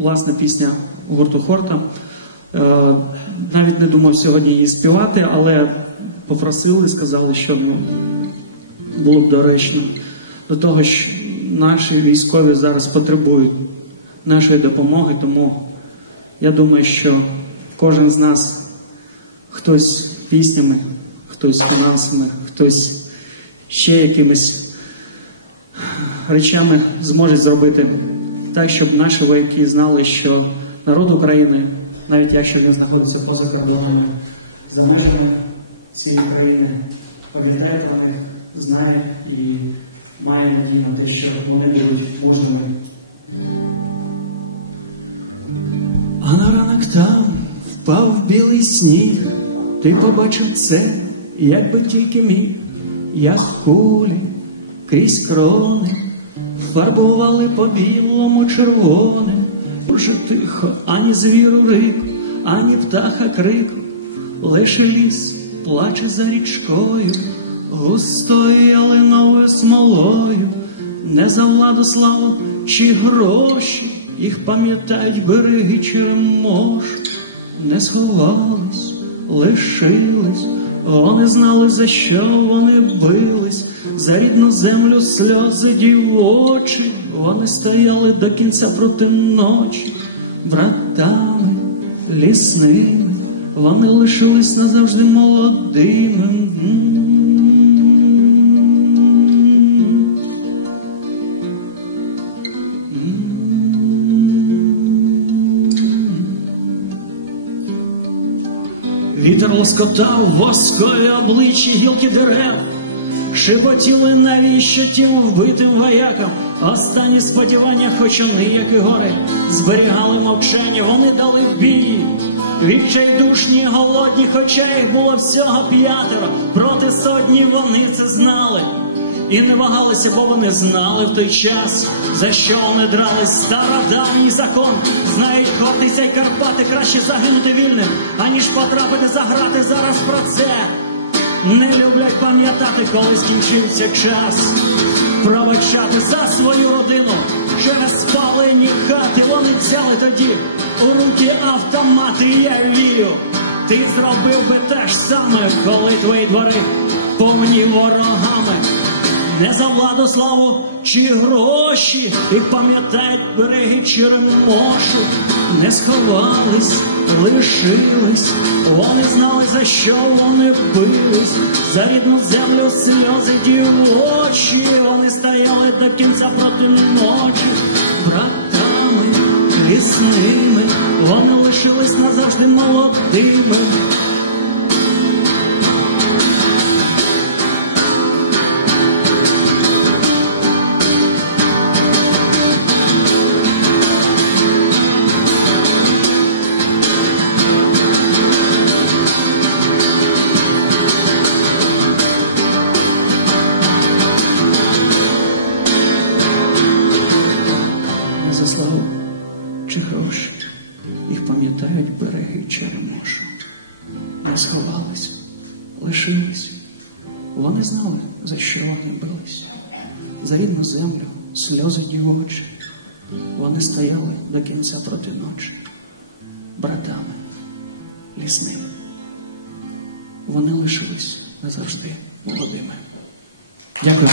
власна пісня гурту Хорта. Е, навіть не думав сьогодні її співати, але попросили, сказали, що ну, було б доречно до того, що наші військові зараз потребують нашої допомоги, тому я думаю, що кожен з нас хтось піснями, хтось фінансами, хтось ще якимись речами зможе зробити так, щоб наші вояки знали, що народ України, навіть якщо він знаходиться поза кордонами, за межами цієї країни, пам'ятає про них, знає і має надію на те, що вони будуть мужними. А на ранок там впав білий сніг, ти побачив це, як би тільки міг, як кулі крізь крони, фарбували по білому червоне, Уже тихо, ані звіру рик, ані птаха крик, лише ліс плаче за річкою, густою ялиновою смолою, не за владу славу чи гроші, їх пам'ятають береги черемош, не сховались, лишились, вони знали, за що вони бились, за рідну землю сльози дівочі, вони стояли до кінця проти ночі, братами лісними, вони лишились назавжди молодими. Вітер лоскотав воскові обличчя гілки дерев, шепотіли навіщо тим вбитим воякам. Останні сподівання, хоч вони, як і гори, зберігали мовчання, вони дали бій. Відчайдушні, голодні, хоча їх було всього п'ятеро, проти сотні вони це знали. І не вагалися, бо вони знали в той час, за що вони дрались стародавній закон. Знають Хортиця й Карпати, краще загинути вільним, аніж потрапити за грати зараз про це. Не люблять пам'ятати, коли скінчився час. Пробачати за свою родину через спалені хати. Вони взяли тоді у руки автомати, і я вію. Ти зробив би те ж саме, коли твої двори повні ворогами. Не за владу, славу чи гроші, їх пам'ятають береги черемошу, не сховались, лишились, вони знали, за що вони бились, за рідну землю сльози дівочі, вони стояли до кінця проти ночі, братами лісними, вони лишились назавжди молодими. Гроші. Їх пам'ятають береги черемошу. Не сховались, лишились. Вони знали, за що вони бились. За рідну землю, сльози дівочі. Вони стояли до кінця проти ночі, братами лісними. Вони лишились назавжди молодими. Дякую.